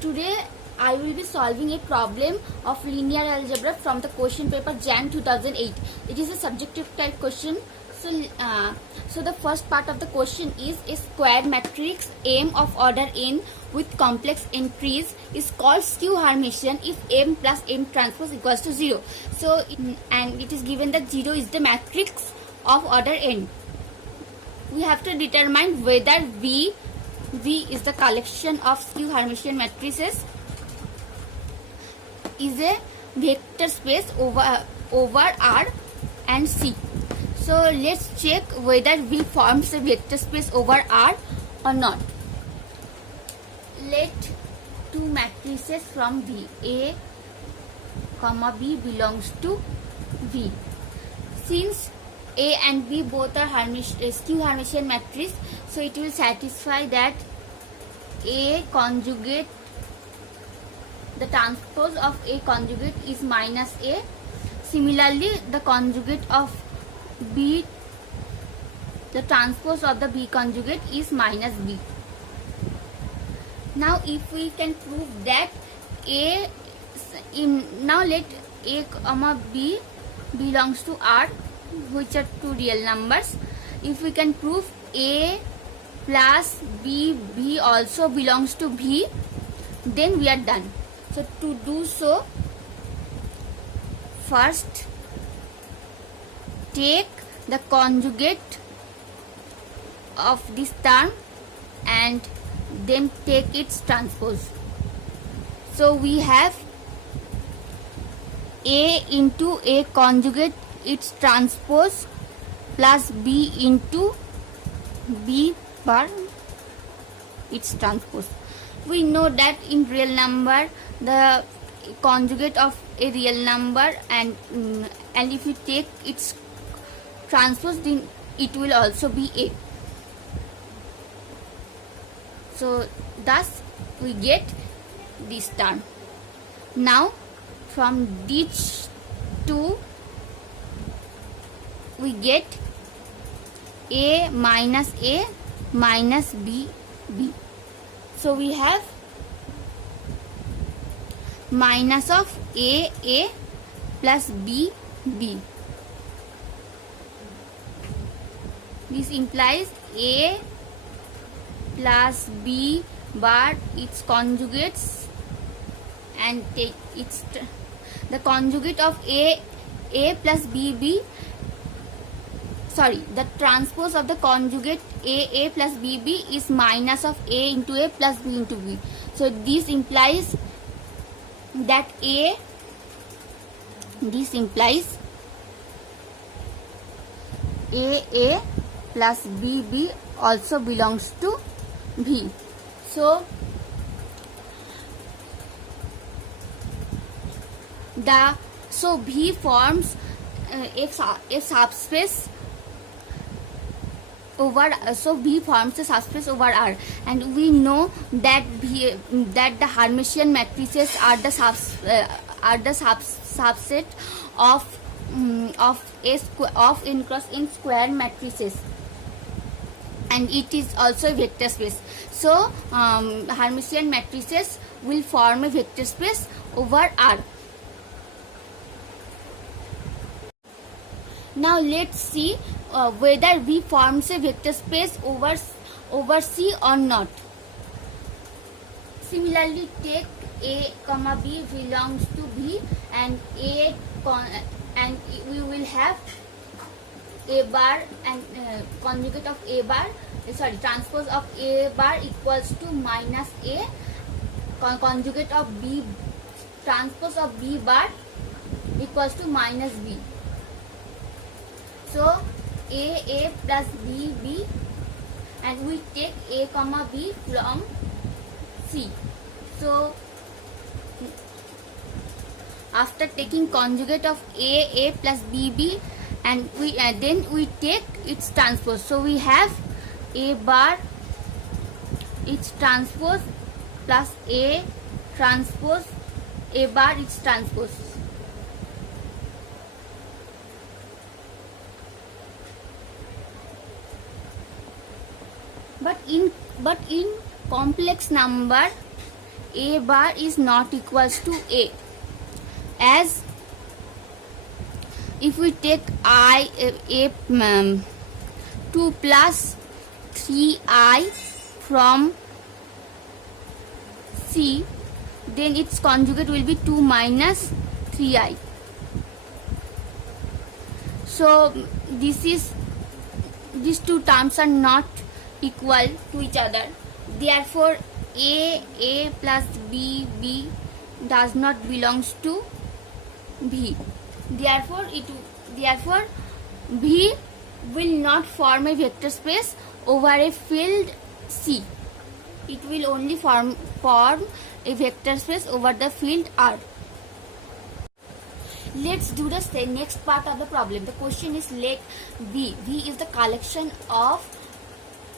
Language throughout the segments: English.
Today I will be solving a problem of linear algebra from the question paper Jan 2008. It is a subjective type question. So the first part of the question is a square matrix M of order n with complex entries is called skew Hermitian if M plus M transpose equals to 0. And it is given that 0 is the matrix of order n. We have to determine whether V is the collection of skew Hermitian matrices, is a vector space over R and C. So let's check whether V forms a vector space over R or not. Let two matrices from V, A, B belongs to V. Since A and B both are skew Hermitian matrix, so it will satisfy that A conjugate, the transpose of A conjugate is minus A. Similarly, the conjugate of B, the transpose of the B conjugate is minus B. Now if we can prove that now let A, B belongs to R, which are two real numbers. If we can prove A plus B also belongs to V, then we are done. So to do so, first take the conjugate of this term and then take its transpose. So we have A into A conjugate its transpose plus B into B bar its transpose. We know that in real number the conjugate of a real number and if you take its transpose, then it will also be A. So thus we get this term. Now from these two we get A minus B. So we have minus of A plus B. This implies A plus B bar its conjugates and take its the conjugate of A plus B. Sorry, the transpose of the conjugate A plus B is minus of A into A plus B into B. So this implies that A plus B also belongs to V. So V forms a subspace over. So V forms a subspace over R, and we know that the Hermitian matrices are the subset of n cross n square matrices, and it is also a vector space. So Hermitian matrices will form a vector space over R. Now let's see whether V forms a vector space over C or not. Similarly, take A, B belongs to V, and we will have A bar and conjugate of A bar. Transpose of A bar equals to minus A. Conjugate of B, transpose of B bar equals to minus B. So A plus B, and we take A, B from C. So after taking conjugate of A plus B, and then we take its transpose. So we have A bar its transpose plus A transpose A bar its transpose. But in complex number A bar is not equals to A, as if we take a 2 plus 3i from C, then its conjugate will be 2 minus 3i. So these two terms are not equal to each other. Therefore A plus B does not belongs to V. Therefore V will not form a vector space over a field C. It will only form a vector space over the field R. Let's do the next part of the problem. The question is, let V is the collection of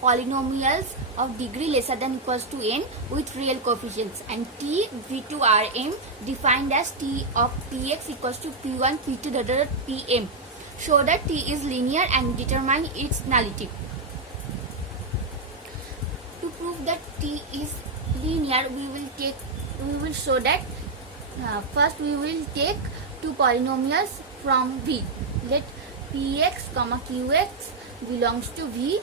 polynomials of degree lesser than equals to n with real coefficients, and T V2 Rm defined as T of Px equals to P1 P2 Pm. Show that T is linear and determine its nullity. To prove that T is linear, we will show that first we will take two polynomials from V. Let Px, Qx belongs to V,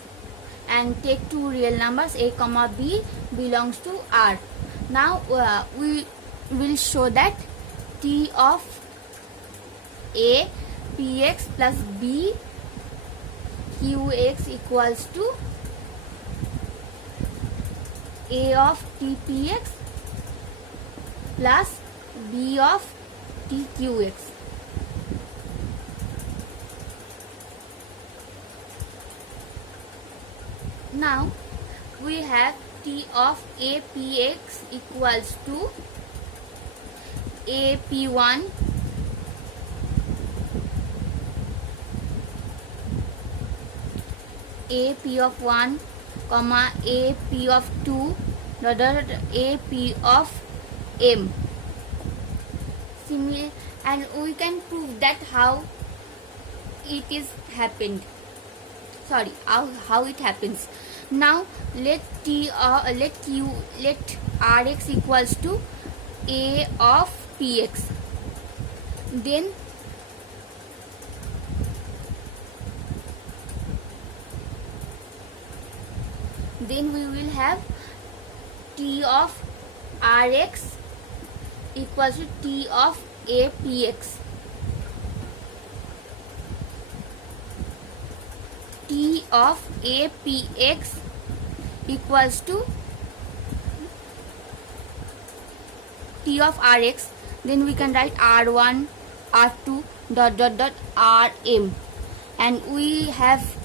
and take two real numbers A, B belongs to R. Now we will show that T of A Px plus B Qx equals to A of Tpx plus B of Tqx. Now we have T of Apx equals to Ap1 Ap of 1, Ap of 2, Ap of m. Similar, and we can prove that how it is happened. Sorry, how it happens. Now let Rx equals to A of Px. Then we will have T of Rx equals to T of Apx. T of Apx equals to T of Rx. Then we can write R1, R2, Rm, and we have,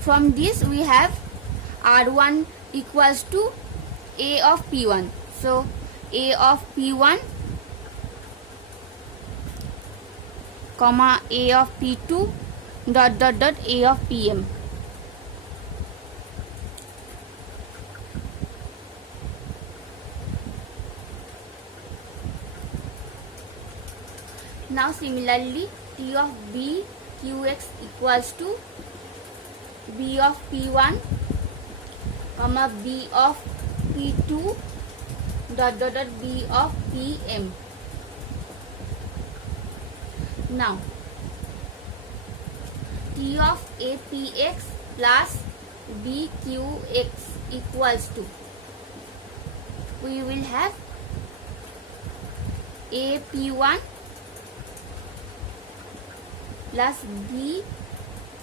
from this we have R1 equals to A of P1. So A of P1, A of P2, A of Pm. Now similarly, T of B Qx equals to B of P1, B of P2, B of Pm. Now T of Apx plus Bqx equals to, we will have Ap1 plus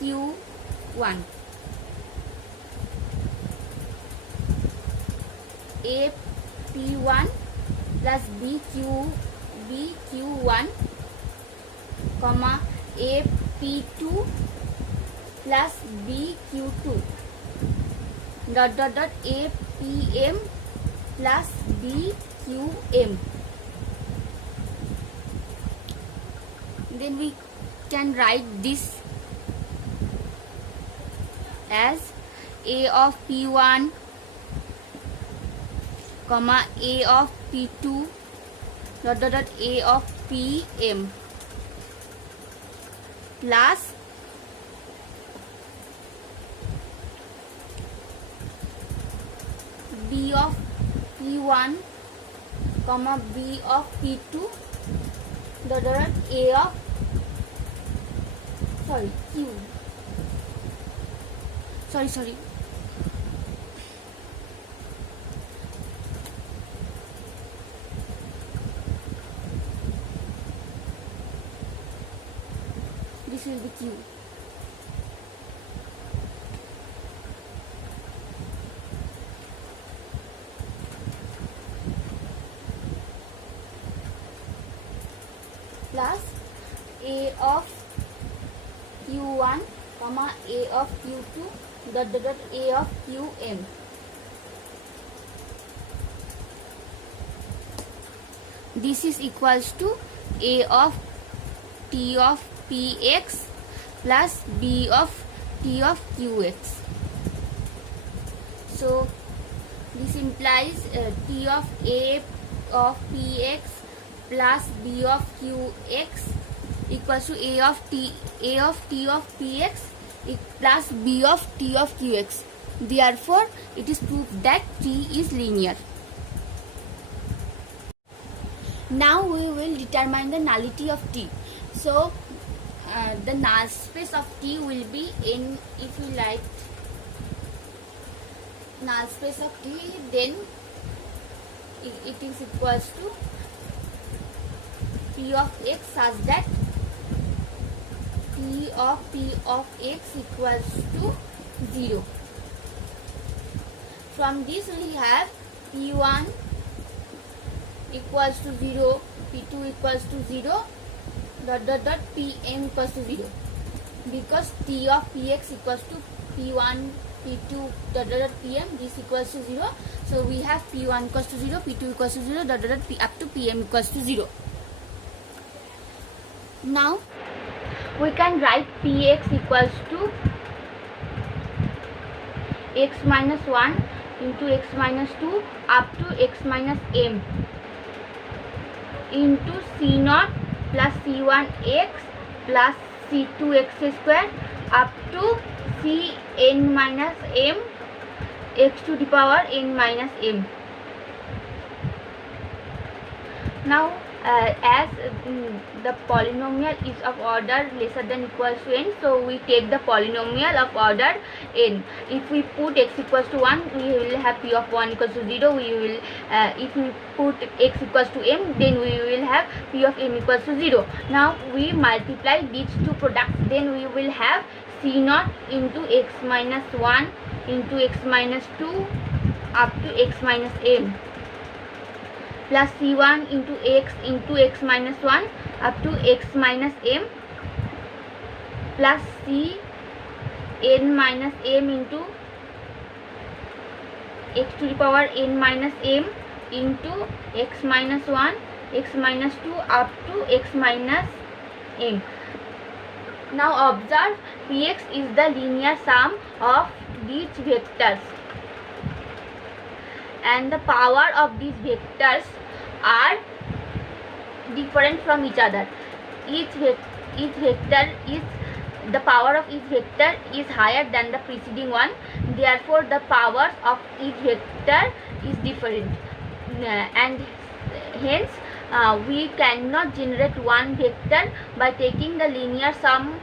Bq1, Ap1 plus Bq1, Ap2 plus Bq2, Apm plus Bqm. Then we can write this as A of P1, A of P2, A of Pm plus B of P1 P1 comma B of P2 dot dot A of Q. Sorry. This will be Q. Plus A of Q1 comma A of Q2 dot dot A of Qm. This is equals to A of T of Px plus B of T of Qx. So this implies T of A of Px plus B of Qx equals to A of T of Px plus B of T of Qx. Therefore, it is proved that T is linear. Now we will determine the nullity of T. So the null space of T will be in, if you like, null space of T, then it is equals to P of x such that P of x equals to 0. From this we have P1 equals to 0, P2 equals to 0, dot Pm equals to 0, because T of Px equals to P1 P2 dot Pm, this equals to 0. So we have P1 equals to 0, P2 equals to 0, dot P up to Pm equals to 0. Now we can write Px equals to x minus 1 into x minus 2 up to x minus m into C0 plus C1x plus C2x square up to Cn minus m x to the power n minus m. Now as the polynomial is of order lesser than equals to n, so we take the polynomial of order n. If we put x equals to 1, we will have p of 1 equals to 0. We will if we put x equals to m, then we will have p of m equals to 0. Now we multiply these two products, then we will have C0 into x minus 1 into x minus 2 up to x minus m plus C1 into x minus 1 up to x minus m plus C n minus m into x to the power n minus m into x minus 1, x minus 2 up to x minus m. Now observe, Px is the linear sum of these vectors, and the power of these vectors are different from each other. Each vector is, the power of each vector is higher than the preceding one. Therefore, the powers of each vector is different, and hence we cannot generate one vector by taking the linear sum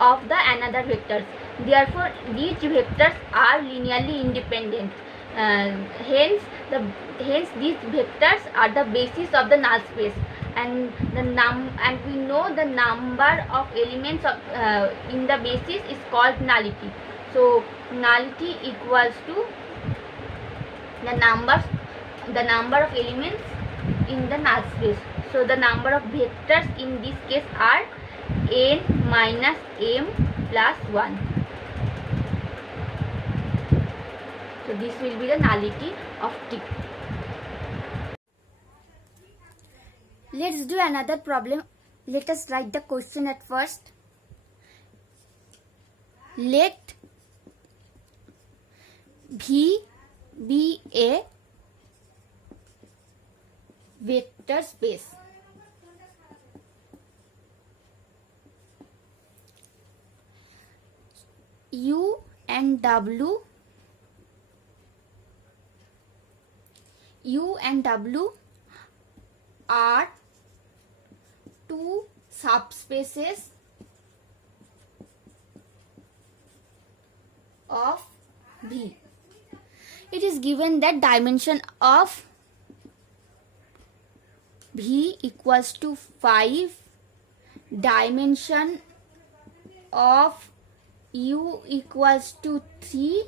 of the another vectors. Therefore, these vectors are linearly independent. Hence these vectors are the basis of the null space, and we know the number of elements of in the basis is called nullity. So nullity equals to the number of elements in the null space. So the number of vectors in this case are n minus m plus 1. So this will be the nullity of T. Let's do another problem. Let us write the question at first. Let V be a vector space. U and W U and W are two subspaces of V. It is given that dimension of V equals to 5, dimension of U equals to 3,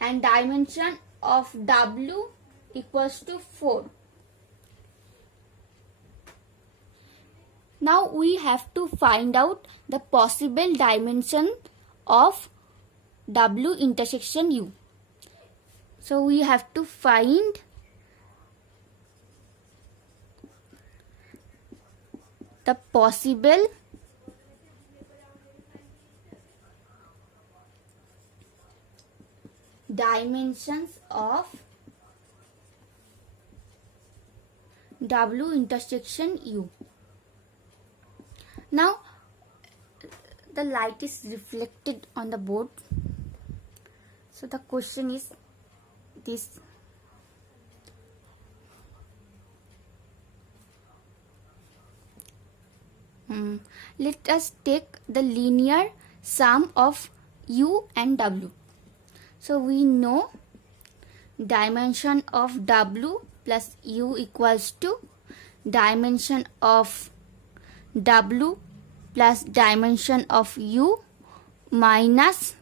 and dimension of W equals to 4. Now we have to find out the possible dimension of W intersection U. So we have to find the possible dimensions of W intersection U. Now the light is reflected on the board. So the question is this. Let us take the linear sum of U and W. So we know dimension of W plus U equals to dimension of W plus dimension of U minus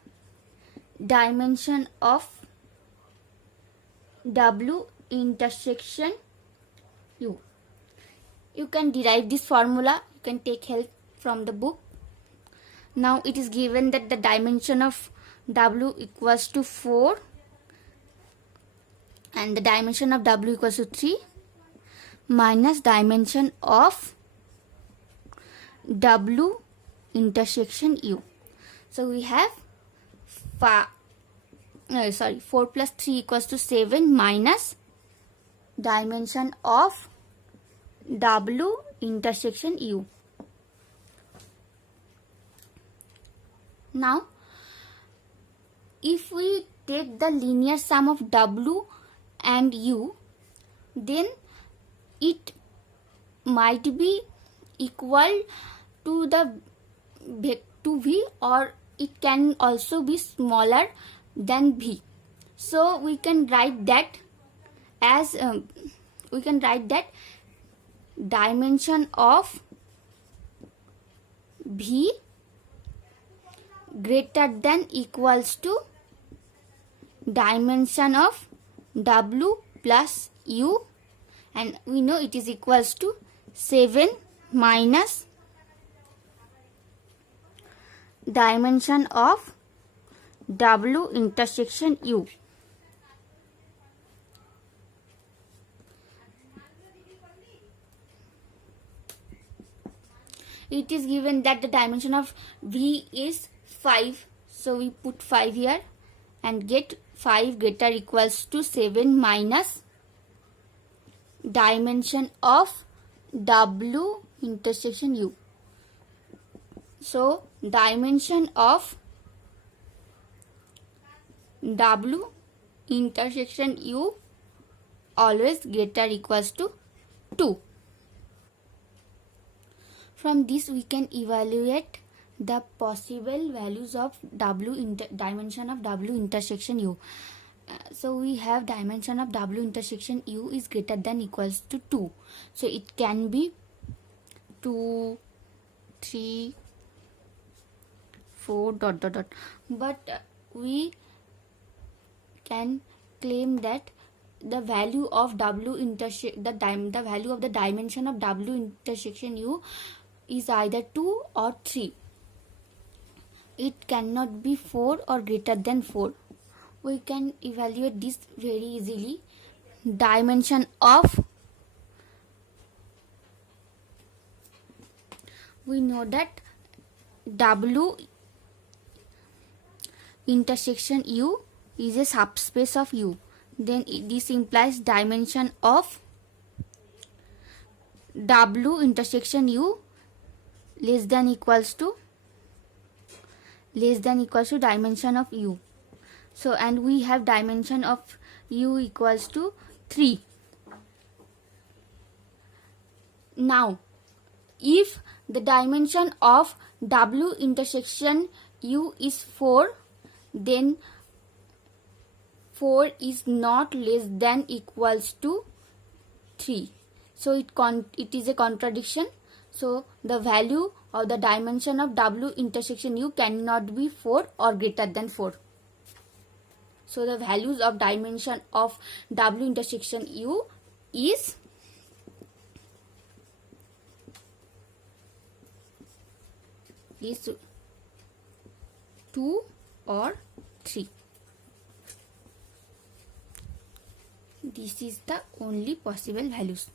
dimension of W intersection U. You can derive this formula. You can take help from the book. Now it is given that the dimension of W equals to 4 and the dimension of W equals to 3 minus dimension of W intersection U. So we have 4 plus 3 equals to 7 minus dimension of W intersection U. Now if we take the linear sum of W and U, then it might be equal to the to V, or it can also be smaller than V. So we can write that as dimension of V greater than equals to dimension of W plus U, and we know it is equals to 7 minus dimension of W intersection U. It is given that the dimension of V is 5. So we put 5 here and get 5 greater equals to 7 minus dimension of W intersection U. So dimension of W intersection U always greater equals to 2. From this we can evaluate the possible values of dimension of W intersection U. So we have dimension of W intersection U is greater than equals to 2. So it can be 2, 3, 4 ... But we can claim that the value of W the value of the dimension of W intersection U is either 2 or 3. It cannot be 4 or greater than 4. We can evaluate this very easily. Dimension of, we know that W intersection U is a subspace of U. Then this implies dimension of W intersection U less than equals to dimension of U. So and we have dimension of U equals to 3. Now, if the dimension of W intersection U is 4, then 4 is not less than equals to 3. So it is a contradiction. So the value of the dimension of W intersection U cannot be 4 or greater than 4. So the values of dimension of W intersection U is is 2 or 3. This is the only possible values.